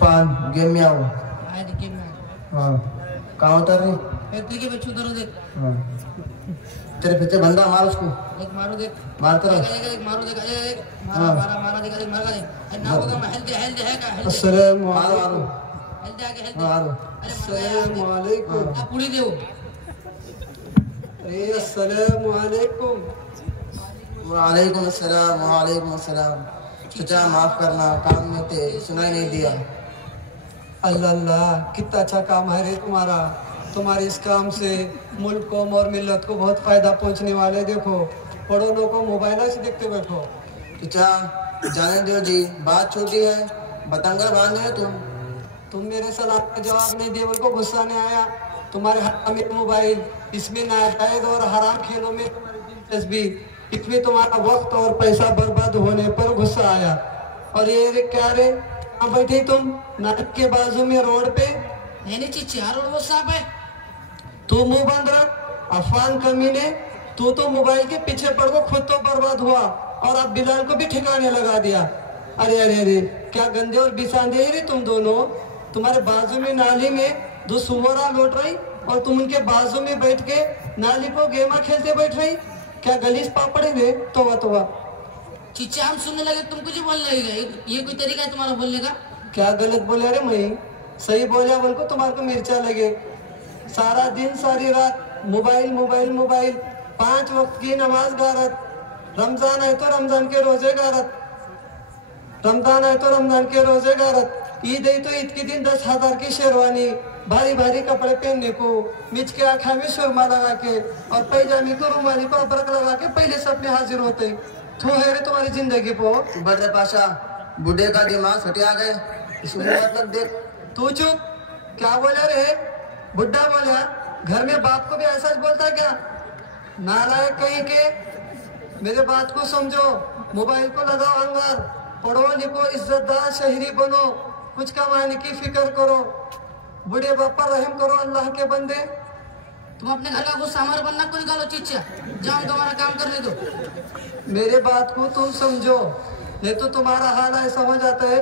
तूफान गेम में आओ। गेम में हाँ कहाँ उतर रही? के बच्चों उधर देख। हाँ तेरे पीछे बंदा, मार उसको। एक मारो देख, मारता रहो। एक मारो देख, एक मारा मारा मारा देख, एक मारा देख। ना होगा मैं हेल्थ है का हेल्थ। अस्सलाम वालेकुम। हेल्थ आके हेल्थ। मारो। अस्सलाम वालेकुम। आप पूरी दे वो। अस्सलाम वालेकुम। वालेकुम अस्सलाम। वालेकुम अस्सलाम। चाचा माफ करना, काम में थे, सुनाई नहीं दिया। अल्लाह अल्लाह, कितना अच्छा काम है रे तुम्हारा। तुम्हारे इस काम से मुल्क को और मिल्लत को बहुत फायदा पहुंचने वाले। देखो पढ़ो को मोबाइल से देखते बैठो। चाचा जाने दो जी, बात छोटी है, बतंगा बांध रहे तुम मेरे सलाम का जवाब नहीं दिए, उनको गुस्सा नहीं आया। तुम्हारे हाथ में मोबाइल, इसमें नाजायज और हराम खेलों में दिलचस्पी, इसमें तुम्हारा वक्त और पैसा बर्बाद होने पर गुस्सा आया। और ये रे क्या रे, कहाँ बैठी तुम? नाक के बाजू में रोड पे। नहीं चिच्चा रोड वो साफ है। तू मुंह बंद रख अफवान कमीने। तू तो मोबाइल के पीछे पड़ को खुद तो बर्बाद हुआ और अब बिलाल को भी ठिकाने लगा दिया। अरे अरे अरे क्या गंदे और बिसांदे रे तुम दोनों। तुम्हारे बाजू में नाली में दो सुवरा लौट रही और तुम उनके बाजू में बैठ के नाली को गेमा खेलते बैठ रही। क्या गलीस पापड़े ने? तोबा तोबा। चिच्चा हम सुनने लगे, तुम कुछ बोलने लगे। ये कोई तरीका है तुम्हारा बोलने का? क्या गलत बोले रे मैं? सही बोलिया बोल को तुम्हारे को मिर्चा लगे। सारा दिन सारी रात मोबाइल मोबाइल मोबाइल। 5 वक्त की नमाज गारत। रमजान है तो रमजान के रोजे गारत। रमजान है तो रमजान के रोजे गारत। ईद है तो ईद के दिन 10,000 की शेरवानी, भारी भारी कपड़े पहनने को, मिच के आँखा में सुरमा लगा के और पैजामी को रुमाली को अबरक लगा के पहले सब में हाजिर होते। तो है रे तुम्हारी जिंदगी को। बड़े पाशा बूढ़े का दिमाग हटिया गए, इसमें मतलब देख। तू चुप। क्या बोला रे? बुढ़ा बोला? घर में बाप को भी ऐसा बोलता क्या? नालायक कहीं के। मेरे बात को समझो, मोबाइल को लगाओ अंगार, पढ़ो लिखो, इज्जतदार शहरी बनो, कुछ कमाने की फिक्र करो, बूढ़े बाप पर रहम करो अल्लाह के बंदे। तुम अपने घर का कुछ सामान बनना को निकालो चिच्चा, जाओ तुम्हारा काम करने दो। मेरे बात को तुम समझो, नहीं तो तुम्हारा हाल ऐसा हो जाता है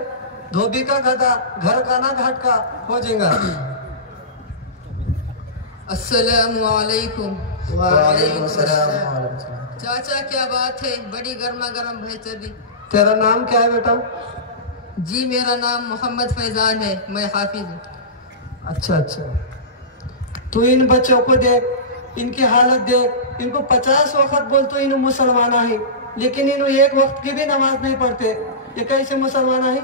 धोबी का गधा घर का ना घाट का हो जाएगा। अस्सलाम वालेकुम। वालेकुम अस्सलाम। चाचा क्या बात है, बड़ी गर्मा गर्म भैंस दी। तेरा नाम क्या है बेटा? जी मेरा नाम मोहम्मद फैजान है, मैं हाफिज हूँ। अच्छा अच्छा। तू इन बच्चों को देख, इनकी हालत देख। इनको 50 वक्त बोल तो इन मुसलमान है, लेकिन इन एक वक्त की भी नमाज नहीं पढ़ते। ये कैसे मुसलमान है?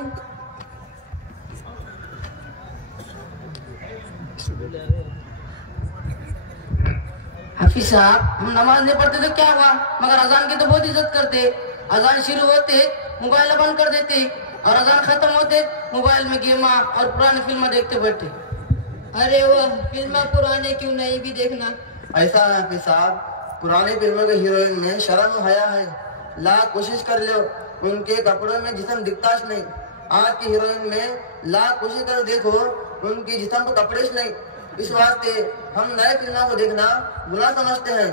हाफिज साहब हम नमाज नहीं पढ़ते तो क्या हुआ, मगर अजान की तो बहुत इज्जत करते। अजान शुरू होते मोबाइल बंद कर देते और अजान खत्म होते मोबाइल में गेमा और पुरानी फिल्म देखते बैठे। अरे वाह, फिल्म पुराने क्यों नहीं भी देखना। ऐसा है हाफिज साहब, पुरानी फिल्मों के हीरोइन में शर्म हया है। लाख कोशिश कर लो, उनके कपड़ों में जिस्म दिखता नहीं। आज की हीरोइन में लाख कोशिश कर देखो, उनकी जिस्म पर कपड़े नहीं। इस वास्ते हम नए फिल्मों को देखना गुनाह समझते हैं।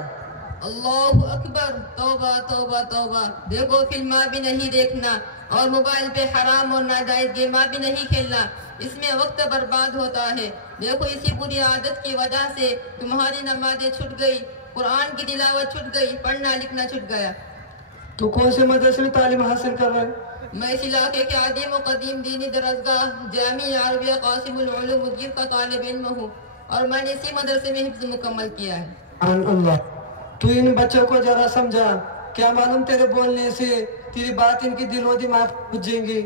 अल्लाहु अकबर, तौबा तौबा तौबा। देखो फिल्म भी नहीं देखना और मोबाइल पे हराम और नाजायज गेम भी नहीं खेलना, इसमें वक्त बर्बाद होता है। देखो इसी बुरी आदत की वजह से तुम्हारी नमाजें छूट गई, कुरान की तिलावत छूट गई, पढ़ना लिखना छूट गया। तू कौन से मदरसे में तालीम हासिल कर रहा है? मैं इस इलाके के आदिम और कदीम दीनी दरसगाह जामिया अरबिया कासिमुल उलूम मुजीब का तालिब इल्म हूँ और मैंने इसी मदरसे में हिफ्ज़ मुकम्मल किया है। अल्लाह, तू इन बच्चों को जरा समझा। क्या मालूम तेरे बोलने से तेरी बात इनकी दिलो दिमाग पूछ जाएंगी।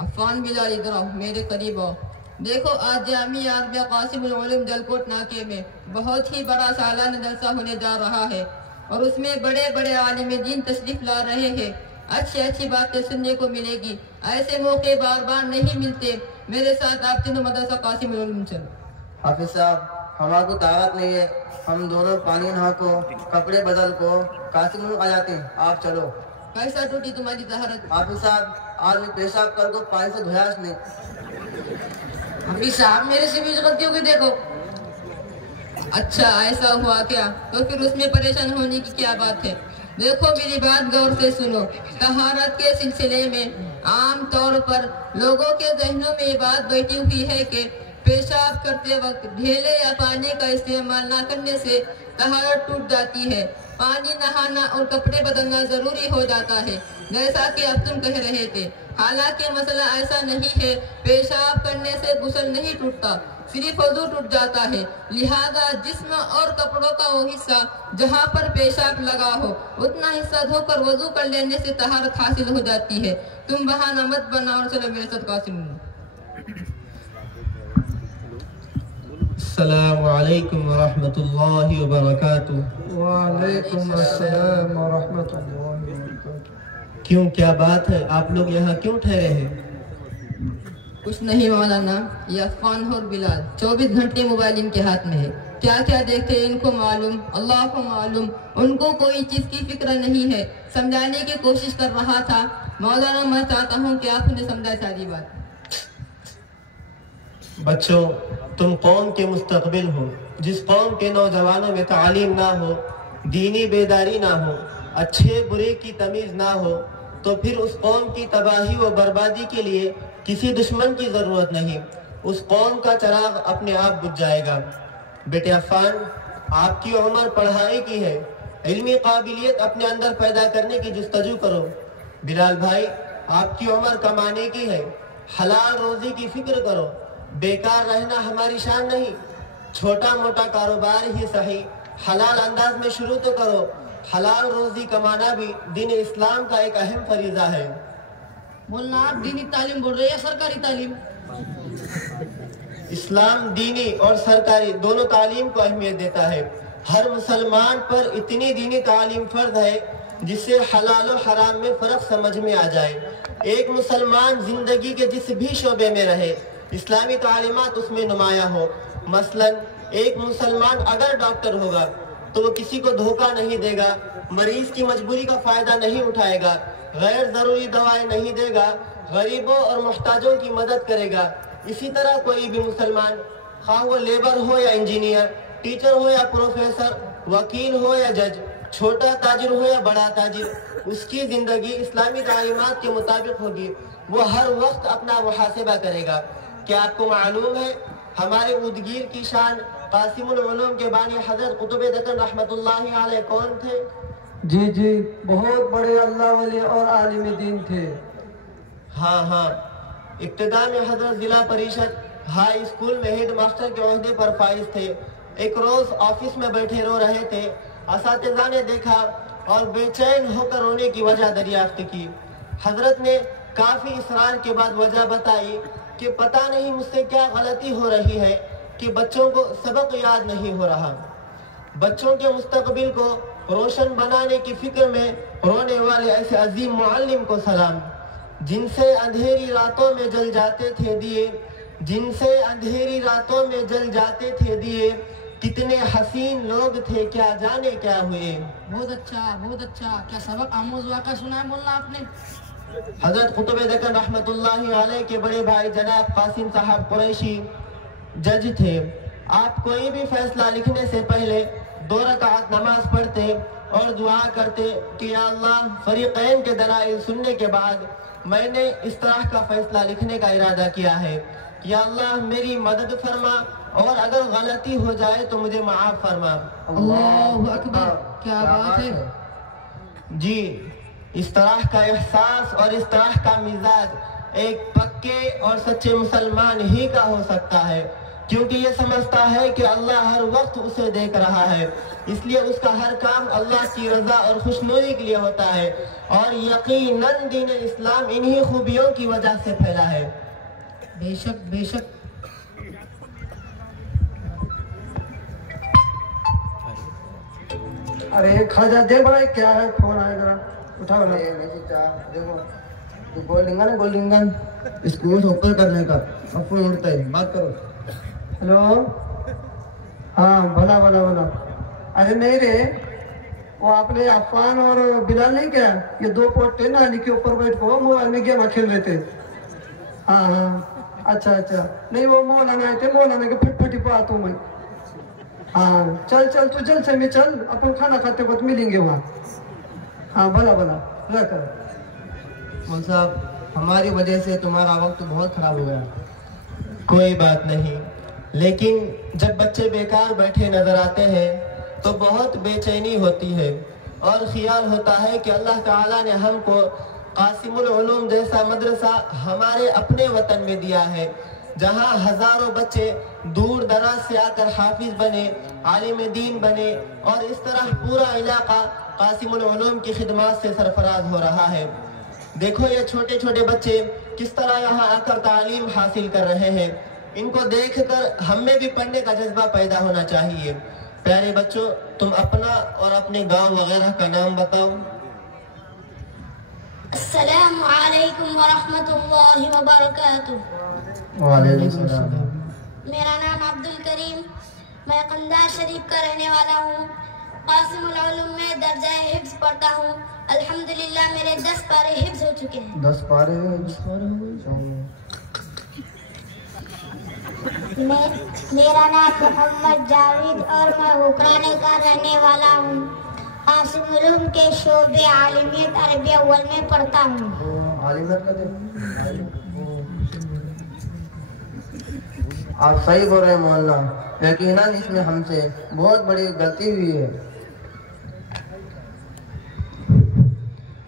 अफान बिलाल इधर आओ, मेरे करीब आओ। देखो आज जामिया अरबिया कासिमुल उलूम जलकोट नाके में बहुत ही बड़ा सालाना जलसा होने जा रहा है और उसमें बड़े बड़े आलिम दीन तशरीफ ला रहे हैं। अच्छी अच्छी बातें सुनने को मिलेगी, ऐसे मौके बार बार नहीं मिलते। मेरे साथ आप तीनों मदरसा कासिमुल उलूम चलो। हाफिज साहब हमारे को ताकत नहीं है, हम दोनों पानी नहा को कपड़े बदल को कासिम आ जाते हैं, आप चलो। कैसा टूटी तुम्हारी तहरत? हाफिज साहब आज मैं पेशाब कर को पानी से धोयास नहीं। हाफिज साहब मेरे से भी गलती होगी देखो। अच्छा ऐसा हुआ क्या? तो फिर उसमें परेशान होने की क्या बात है? देखो मेरी बात गौर से सुनो। तहारत के सिलसिले में عام طور پر لوگوں کے ذہنوں میں یہ بات بیٹھی ہوئی ہے کہ پیشاب کرتے وقت ڈھیلے یا پانی کا استعمال نہ کرنے سے طہارت ٹوٹ جاتی ہے۔ پانی نہانا اور کپڑے بدلنا ضروری ہو جاتا ہے، جیسا کہ اب تم کہہ رہے تھے۔ حالانکہ مسئلہ ایسا نہیں ہے، پیشاب کرنے سے غسل نہیں ٹوٹتا، صرف وضو ٹوٹ جاتا ہے۔ لہذا جسم اور کپڑوں کا وہ حصہ جہاں پر پیشاب لگا ہو اتنا حصہ دھو کر وضو کر لینے سے طہارت حاصل ہو جاتی ہے۔ تم بہانہ مت بناؤ اور چلو میرے ساتھ قاسم۔ السلام علیکم ورحمۃ اللہ وبرکاتہ۔ وعلیکم السلام ورحمۃ اللہ وبرکاتہ۔ کیوں، کیا بات ہے؟ آپ لوگ یہاں کیوں ٹھہرے ہیں؟ کچھ نہیں مولانا، یہ عفان اور بلال 24 گھنٹے موبائل ان کے ہاتھ میں ہے، کیا کیا دیکھتے ہیں ان کو معلوم، اللہ کو معلوم، ان کو کوئی چیز کی فکر نہیں ہے۔ سمجھانے کی کوشش کر رہا تھا مولانا، میں چاہتا ہوں کہ آپ انہیں سمجھائیں ساری بات۔ بچوں، تم قوم کے مستقبل ہو۔ جس قوم کے نوجوانوں میں تعلیم نہ ہو، دینی بیداری نہ ہو، اچھے برے کی تمیز نہ ہو، تو پھر اس قوم کی تباہی و بربادی کے لیے کسی دشمن کی ضرورت نہیں، اس قوم کا چراغ اپنے آپ بجھ جائے گا۔ بیٹے عفان، آپ کی عمر پڑھائی کی ہے، علمی قابلیت اپنے اندر پیدا کرنے کی جستجو کرو۔ بلال بھائی، آپ کی عمر کمانے کی ہے، حلال روزی کی فکر کرو۔ بیکار رہنا ہماری شان نہیں، چھوٹا موٹا کاروبار ہی صحیح حلال انداز میں شروع تو کرو۔ حلال روزی کمانا بھی دین اسلام کا ایک اہم فریضہ ہے۔ مولانا، آپ دینی تعلیم بول رہے ہیں یا سرکاری تعلیم؟ اسلام دینی اور سرکاری دونوں تعلیم کو اہمیت دیتا ہے۔ ہر مسلمان پر اتنی دینی تعلیم فرض ہے جس سے حلال و حرام میں فرق سمجھ میں آ جائے۔ ایک مسلمان زندگی کے جس بھی شعبے میں رہے، اسلامی تعلیمات اس میں نمایاں ہو۔ مثلا ایک مسلمان اگر ڈاکٹر ہوگا تو وہ کسی کو دھوکہ نہیں دے گا، مریض کی مجبوری کا فائدہ نہیں اٹھائے گا، غیر ضروری دوائیں نہیں دے گا، غریبوں اور محتاجوں کی مدد کرے گا۔ اسی طرح کوئی بھی مسلمان، خواہ وہ لیبر ہو یا انجینئر، ٹیچر ہو یا پروفیسر، وکیل ہو یا جج، چھوٹا تاجر ہو یا بڑا تاجر، اس کی زندگی اسلامی تعلیمات کے مطابق ہوگی۔ وہ ہر وقت اپنا محاسبہ کرے گا۔ کیا آپ کو معلوم ہے ہمارے اودگیر کی شان قاسم العلوم کے بانی حضرت قطب دکن رحمت اللہ علیہ کون تھے؟ جی جی، بہت بڑے اللہ ولی اور عالم دین تھے۔ ہاں، ابتدا میں حضرت ضلع پریشد ہائی اسکول میں ہیڈ ماسٹر کے عہدے پر فائز تھے۔ ایک روز آفس میں بیٹھے رو رہے تھے، اساتذہ نے دیکھا اور بے چین ہو کر رونے کی وجہ دریافت کی۔ حضرت نے کافی اصرار کے بعد وجہ بتائی کہ پتہ نہیں مجھ سے کیا غلطی ہو رہی ہے کہ بچوں کو سبق یاد نہیں ہو رہا۔ بچوں کے مستقبل کو روشن بنانے کی فکر میں رونے والے ایسے عظیم معلم کو سلام، جن سے اندھیری راتوں میں جل جاتے تھے دیے، جن سے اندھیری راتوں میں جل جاتے تھے دیے، کتنے حسین لوگ تھے کیا جانے کیا ہوئے۔ بہت اچھا۔ کیا سبق آموز واقعہ سنا ہے مولانا آپ نے؟ حضرت قطب دکن رحمت اللہ علیہ کے بڑے بھائی جناب قاسم صاحب قریشی جج تھے۔ آپ کوئی بھی فیصلہ لکھنے سے پہلے 2 رکعت نماز پڑھتے اور دعا کرتے کہ یا اللہ، فریقین کے دلائل سننے کے بعد میں نے اس طرح کا فیصلہ لکھنے کا ارادہ کیا ہے، یا اللہ میری مدد فرما، اور اگر غلطی ہو جائے تو مجھے معاف فرما۔ اللہ اکبر، کیا بات ہے۔ جی، اس طرح کا احساس اور اس طرح کا مزاج ایک پکے اور سچے مسلمان ہی کا ہو سکتا ہے، کیونکہ یہ سمجھتا ہے کہ اللہ ہر وقت اسے دیکھ رہا ہے، اس لیے اس کا ہر کام اللہ کی رضا اور خوشنودی کے لیے ہوتا ہے، اور یقیناً دین اسلام انہی خوبیوں کی وجہ سے پھیلا ہے۔ بے شک۔ ارے خواجہ دے بھائی، کیا ہے؟ فون آئے، ذرا اٹھاؤ نا۔ دیکھو تو گولڈنگن اسکول سے اوپر کرنے کا، اب فون اٹھتا ہے، بات کرو۔ ہلو، ہاں، بھلا۔ ارے نہیں رے، وہ آپ نے عفان اور بلال نہیں کیا، یہ 2 پوتے نالی کے اوپر بیٹھ کو موبائل میں گیم کھیل رہے تھے۔ ہاں، اچھا، نہیں وہ مولانا آئے تھے، مولانا کے پھٹی پہ آتا ہوں میں۔ ہاں، چل تو جلد سے میں چل، اپن کھانا کھاتے وقت ملیں گے وہاں۔ ہاں، بھلا رہ کر۔ مول صاحب، हमारी वजह से तुम्हारा वक्त बहुत खराब हो गया। कोई बात नहीं, लेकिन जब बच्चे बेकार बैठे नजर आते हैं तो बहुत बेचैनी होती है और ख्याल होता है कि अल्लाह ताला ने हमको कासिमुल उलूम जैसा मदरसा हमारे अपने वतन में दिया है, जहाँ हजारों बच्चे दूर दराज से आकर हाफिज बने, आलिम दीन बने और इस तरह पूरा इलाका कासिमुल उलूम की खिदमत से सरफराज हो रहा है। देखो ये छोटे छोटे बच्चे किस तरह यहाँ आकर तालीम हासिल कर रहे हैं। इनको देखकर हम में भी पढ़ने का जज्बा पैदा होना चाहिए। प्यारे बच्चों, तुम अपना और अपने गांव वगैरह का नाम बताओ। अस्सलामु अलैकुम व रहमतुल्लाहि व बरकातुहू। वालेकुम सलाम। मेरा नाम अब्दुल करीम, मैं कंधार शरीफ का रहने वाला हूँ। कासिमुल उलूम में दर्जा हिफ्ज पढ़ता हूँ। अल्हम्दुलिल्लाह मेरे 10 पारे हिफ्ज हो चुके हैं। 10 पारे मेरा नाम मोहम्मद जावेद और मैं हुक्राने का रहने वाला हूँ। कासिमुल उलूम के शोबे आलिमियत अरबी अव्वल में पढ़ता हूँ। आप सही बोल रहे हैं मौलाना, यकीनन इसमें हमसे बहुत बड़ी गलती हुई है।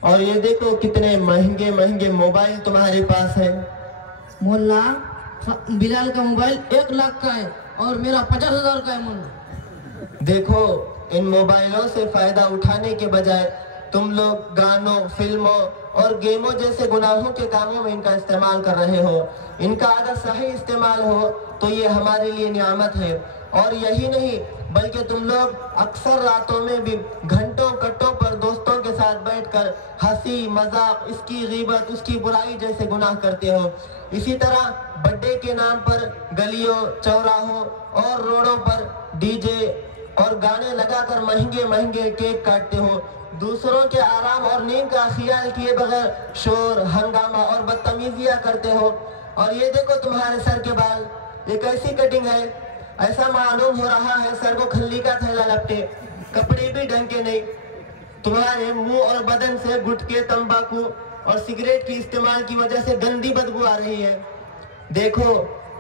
और ये देखो कितने महंगे महंगे मोबाइल तुम्हारे पास है। मोल्ला, बिलाल का मोबाइल 1 लाख का है और मेरा 50,000 का है मोल्ला। देखो इन मोबाइलों से फायदा उठाने के बजाय तुम लोग गानों, फिल्मों और गेमों जैसे गुनाहों के कामों में इनका इस्तेमाल कर रहे हो। इनका अगर सही इस्तेमाल हो तो ये हमारे लिए नियामत है। और यही नहीं बल्कि तुम लोग अक्सर रातों में भी घंटों कट्टों पर दोस्तों के साथ बैठकर हंसी मजाक, इसकी गीबत, उसकी बुराई जैसे गुनाह करते हो। इसी तरह बर्थडे के नाम पर गलियों, चौराहों और रोडों पर डीजे और गाने लगाकर महंगे महंगे केक काटते हो। दूसरों के आराम और नींद का ख्याल किए बगैर शोर, हंगामा और बदतमीजियां करते हो। और ये देखो तुम्हारे सर के बाल, ये कैसी कटिंग है। ऐसा मालूम हो रहा है सर को खल्ली का थैला लपटे, कपड़े भी ढंग के नहीं। तुम्हारे मुंह और बदन से गुटखे, तंबाकू और सिगरेट की इस्तेमाल की वजह से गंदी बदबू आ रही है। देखो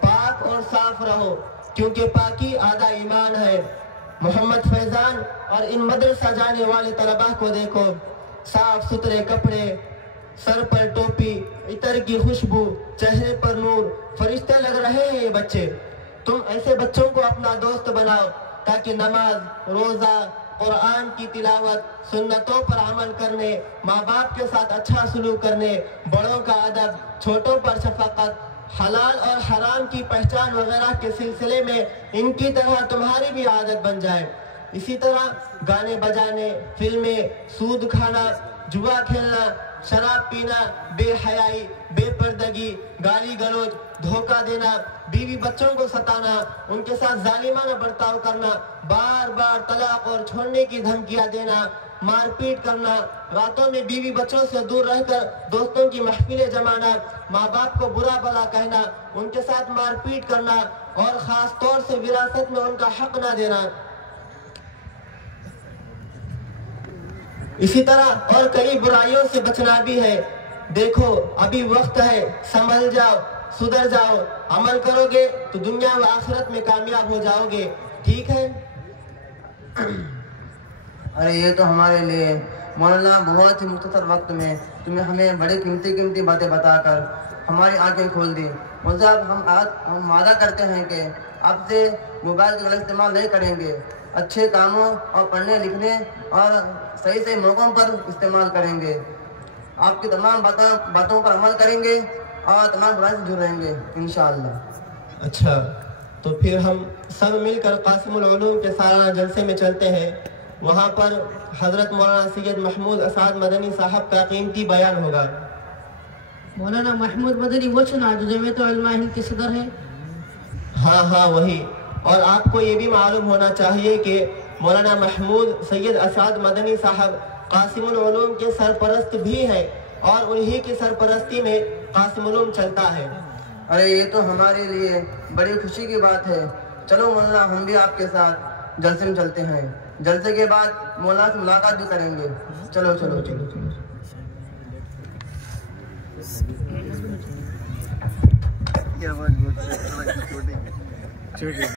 पाक और साफ रहो, क्योंकि पाकी आधा ईमान है। मोहम्मद फैजान और इन मदरसा जाने वाले तलबा को देखो, साफ सुथरे कपड़े, सर पर टोपी, इतर की खुशबू, चेहरे पर नूर, फरिश्ते लग रहे हैं ये बच्चे। तुम ऐसे बच्चों को अपना दोस्त बनाओ ताकि नमाज, रोजा, कुरान की तिलावत, सुन्नतों पर अमल करने, माँ बाप के साथ अच्छा सलूक करने, बड़ों का अदब, छोटों पर शफकत, हलाल और हराम की पहचान वगैरह के सिलसिले में इनकी तरह तुम्हारी भी आदत बन जाए। इसी तरह गाने बजाने, फिल्में, सूद खाना, जुआ खेलना, शराब पीना, बेहयाई, बेपर्दगी, गाली गलौज, धोखा देना, बीवी बच्चों को सताना, उनके साथ जालिमाना बर्ताव करना, बार बार तलाक और छोड़ने की धमकियां देना, मारपीट करना, रातों में बीवी बच्चों से दूर रहकर दोस्तों की महफिलें जमाना, माँ बाप को बुरा भला कहना, उनके साथ मारपीट करना और खास तौर से विरासत में उनका हक ना देना। इसी तरह और कई बुराइयों से बचना भी है। देखो अभी वक्त है, संभल जाओ, सुधर जाओ। अमल करोगे तो दुनिया व आखिरत में कामयाब हो जाओगे। ठीक है? अरे ये तो हमारे लिए मौलाना बहुत ही मुख्तसर वक्त में तुम्हें हमें बड़ी कीमती बातें बताकर हमारी आंखें खोल दी। मुझे अब हम वादा करते हैं कि अब से मोबाइल का गलत इस्तेमाल नहीं करेंगे, अच्छे कामों और पढ़ने लिखने और सही मौक़ों पर इस्तेमाल करेंगे। आपकी तमाम बातों पर अमल करेंगे और तमाम बुराई से दूर रहेंगे इंशाअल्लाह। अच्छा, तो फिर हम सब मिलकर कासिमुल उलूम के सालाना जलसे में चलते हैं। वहाँ पर हज़रत मौलाना सैयद महमूद असाद मदनी साहब का कीमती बयान होगा। मौलाना महमूद मदनी वो सुना जो जमीयत उलमा हिंद के सदर हैं? हाँ वही। और आपको ये भी मालूम होना चाहिए कि मौलाना महमूद सैयद असाद मदनी साहब कासिमुल उलूम के सरपरस्त भी हैं और उन्हीं की सरपरस्ती में कासिमुल उलूम चलता है। अरे ये तो हमारे लिए बड़ी खुशी की बात है। चलो मौलाना, हम भी आपके साथ जलसे में चलते हैं। जलसे के बाद मौलाना से मुलाकात भी करेंगे। चलो चलो चलो चलो। ये आवाज बहुत छोटी